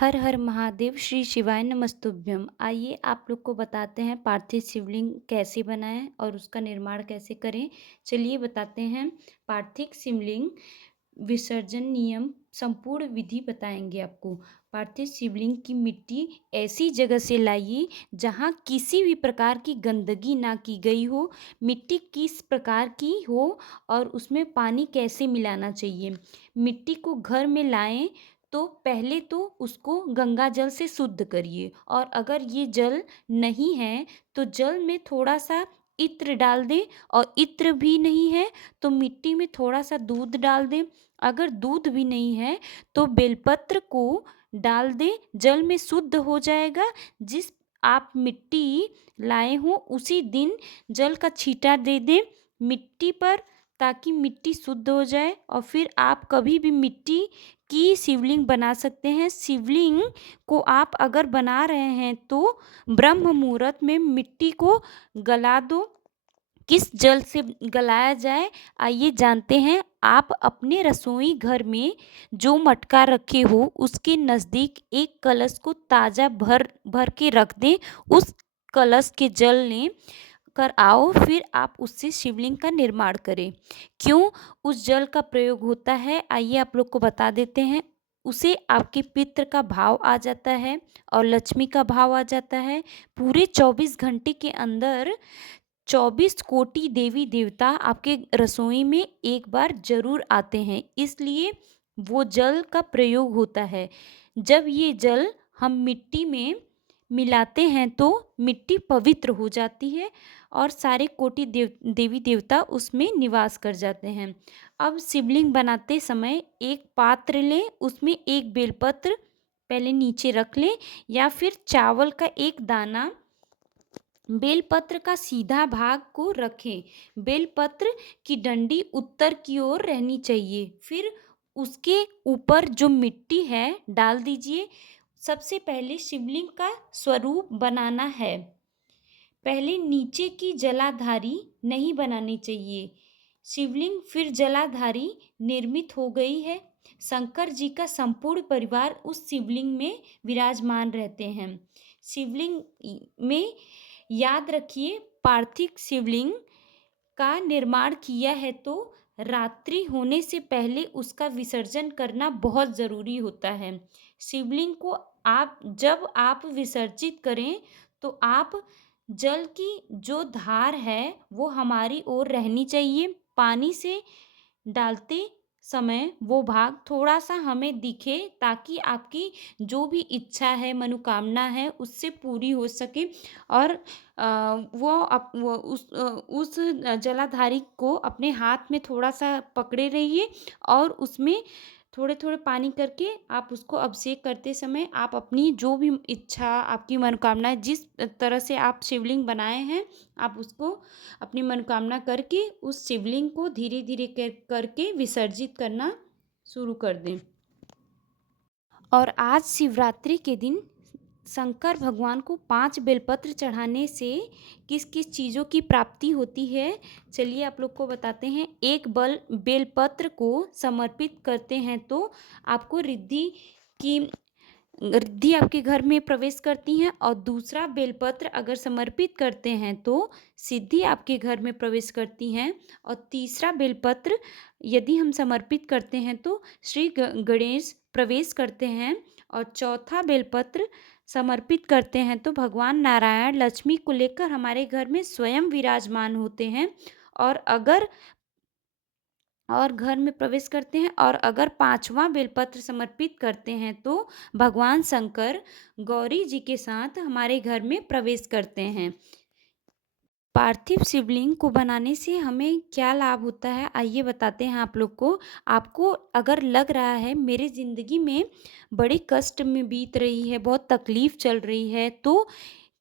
हर हर महादेव, श्री शिवाय नमस्तुभ्यम। आइए आप लोग को बताते हैं पार्थिव शिवलिंग कैसे बनाएं और उसका निर्माण कैसे करें। चलिए बताते हैं। पार्थिव शिवलिंग विसर्जन नियम संपूर्ण विधि बताएंगे आपको। पार्थिव शिवलिंग की मिट्टी ऐसी जगह से लाइए जहां किसी भी प्रकार की गंदगी ना की गई हो। मिट्टी किस प्रकार की हो और उसमें पानी कैसे मिलाना चाहिए। मिट्टी को घर में लाएं तो पहले तो उसको गंगा जल से शुद्ध करिए, और अगर ये जल नहीं है तो जल में थोड़ा सा इत्र डाल दें, और इत्र भी नहीं है तो मिट्टी में थोड़ा सा दूध डाल दें। अगर दूध भी नहीं है तो बेलपत्र को डाल दें, जल में शुद्ध हो जाएगा। जिस आप मिट्टी लाए हो उसी दिन जल का छींटा दे दें मिट्टी पर, ताकि मिट्टी शुद्ध हो जाए। और फिर आप कभी भी मिट्टी की शिवलिंग बना सकते हैं। शिवलिंग को आप अगर बना रहे हैं तो ब्रह्म मुहूर्त में मिट्टी को गला दो। किस जल से गलाया जाए, आइए जानते हैं। आप अपने रसोई घर में जो मटका रखे हो उसके नज़दीक एक कलश को ताज़ा भर भर के रख दें। उस कलश के जल लें कर आओ, फिर आप उससे शिवलिंग का निर्माण करें। क्यों उस जल का प्रयोग होता है, आइए आप लोग को बता देते हैं। उसे आपके पितृ का भाव आ जाता है और लक्ष्मी का भाव आ जाता है। पूरे 24 घंटे के अंदर 24 कोटि देवी देवता आपके रसोई में एक बार जरूर आते हैं, इसलिए वो जल का प्रयोग होता है। जब ये जल हम मिट्टी में मिलाते हैं तो मिट्टी पवित्र हो जाती है और सारे कोटि देवी देवता उसमें निवास कर जाते हैं। अब शिवलिंग बनाते समय एक पात्र लें, उसमें एक बेलपत्र पहले नीचे रख लें, या फिर चावल का एक दाना बेलपत्र का सीधा भाग को रखें। बेलपत्र की डंडी उत्तर की ओर रहनी चाहिए। फिर उसके ऊपर जो मिट्टी है डाल दीजिए। सबसे पहले शिवलिंग का स्वरूप बनाना है। पहले नीचे की जलाधारी नहीं बनानी चाहिए। शिवलिंग फिर जलाधारी निर्मित हो गई है। शंकर जी का संपूर्ण परिवार उस शिवलिंग में विराजमान रहते हैं। शिवलिंग में याद रखिए, पार्थिव शिवलिंग का निर्माण किया है तो रात्रि होने से पहले उसका विसर्जन करना बहुत ज़रूरी होता है। शिवलिंग को जब आप विसर्जित करें तो आप जल की जो धार है वो हमारी ओर रहनी चाहिए। पानी से डालते समय वो भाग थोड़ा सा हमें दिखे, ताकि आपकी जो भी इच्छा है, मनोकामना है, उससे पूरी हो सके। और वो उस जलाधारी को अपने हाथ में थोड़ा सा पकड़े रहिए, और उसमें थोड़े थोड़े पानी करके आप उसको अभिषेक करते समय आप अपनी जो भी इच्छा, आपकी मनोकामना, जिस तरह से आप शिवलिंग बनाए हैं, आप उसको अपनी मनोकामना करके उस शिवलिंग को धीरे धीरे करके विसर्जित करना शुरू कर दें। और आज शिवरात्रि के दिन शंकर भगवान को 5 बेलपत्र चढ़ाने से किस किस चीज़ों की प्राप्ति होती है, चलिए आप लोग को बताते हैं। एक बेलपत्र को समर्पित करते हैं तो आपको रिद्धि आपके घर में प्रवेश करती हैं, और दूसरा बेलपत्र अगर समर्पित करते हैं तो सिद्धि आपके घर में प्रवेश करती हैं, और तीसरा बेलपत्र यदि हम समर्पित करते हैं तो श्री गणेश प्रवेश करते हैं, और चौथा बेलपत्र समर्पित करते हैं तो भगवान नारायण लक्ष्मी को लेकर हमारे घर में स्वयं विराजमान होते हैं। और अगर और घर में प्रवेश करते हैं, और अगर पांचवा बेलपत्र समर्पित करते हैं तो भगवान शंकर गौरी जी के साथ हमारे घर में प्रवेश करते हैं। पार्थिव शिवलिंग को बनाने से हमें क्या लाभ होता है, आइए बताते हैं आप लोग को। आपको अगर लग रहा है मेरे ज़िंदगी में बड़े कष्ट में बीत रही है, बहुत तकलीफ चल रही है, तो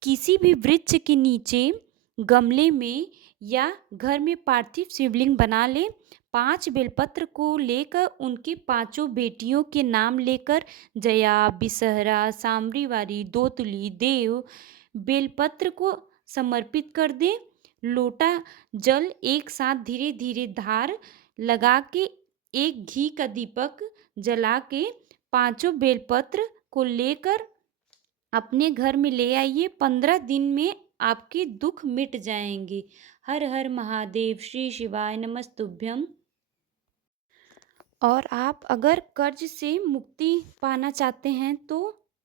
किसी भी वृक्ष के नीचे, गमले में या घर में पार्थिव शिवलिंग बना ले। 5 बेलपत्र को लेकर उनकी पांचों बेटियों के नाम लेकर जया, बिसहरा, साम्रीवारी, दोतली, देव बेलपत्र को समर्पित कर दें। लोटा जल एक साथ धीरे धीरे धार लगा के एक घी का दीपक जला के पांचों बेलपत्र को लेकर अपने घर में ले आइए, 15 दिन में आपके दुख मिट जाएँगे। हर हर महादेव, श्री शिवाय नमस्तुभ्यं। और आप अगर कर्ज से मुक्ति पाना चाहते हैं तो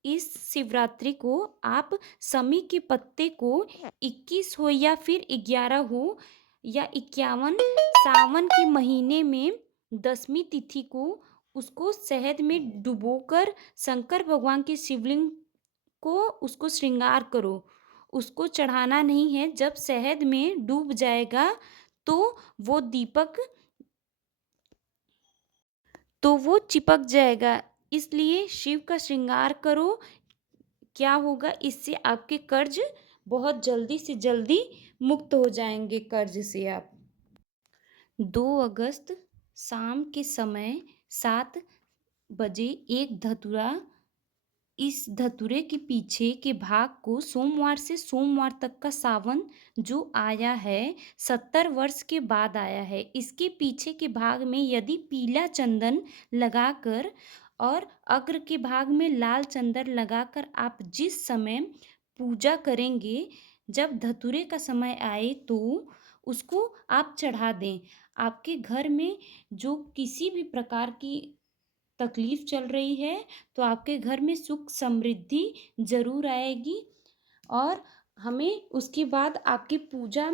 इस शिवरात्रि को आप शमी के पत्ते को 21 हो या फिर 11 हो या 51 सावन के महीने में 10वीं तिथि को उसको शहद में डुबोकर शंकर भगवान के शिवलिंग को उसको श्रृंगार करो। उसको चढ़ाना नहीं है, जब शहद में डूब जाएगा तो वो दीपक तो वो चिपक जाएगा। इसलिए शिव का श्रृंगार करो। क्या होगा, इससे आपके कर्ज बहुत जल्दी से जल्दी मुक्त हो जाएंगे कर्ज से आप। 2 अगस्त शाम के समय 7 बजे एक धतूरा, इस धतूरे के पीछे के भाग को सोमवार से सोमवार तक का सावन जो आया है 70 वर्ष के बाद आया है, इसके पीछे के भाग में यदि पीला चंदन लगाकर और अग्र के भाग में लाल चंदन लगाकर आप जिस समय पूजा करेंगे, जब धतूरे का समय आए तो उसको आप चढ़ा दें। आपके घर में जो किसी भी प्रकार की तकलीफ चल रही है तो आपके घर में सुख समृद्धि ज़रूर आएगी। और हमें उसके बाद आपकी पूजा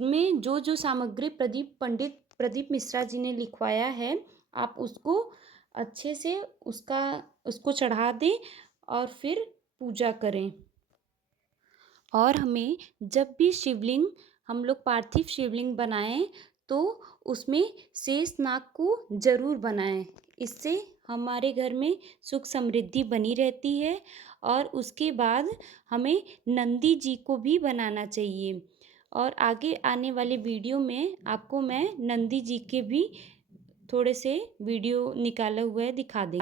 में जो जो सामग्री पंडित प्रदीप मिश्रा जी ने लिखवाया है, आप उसको अच्छे से उसको चढ़ा दें और फिर पूजा करें। और हमें जब भी शिवलिंग हम लोग पार्थिव शिवलिंग बनाएं तो उसमें शेषनाग को ज़रूर बनाएं। इससे हमारे घर में सुख समृद्धि बनी रहती है। और उसके बाद हमें नंदी जी को भी बनाना चाहिए। और आगे आने वाले वीडियो में आपको मैं नंदी जी के भी थोड़े से वीडियो निकाला हुआ है दिखा दें।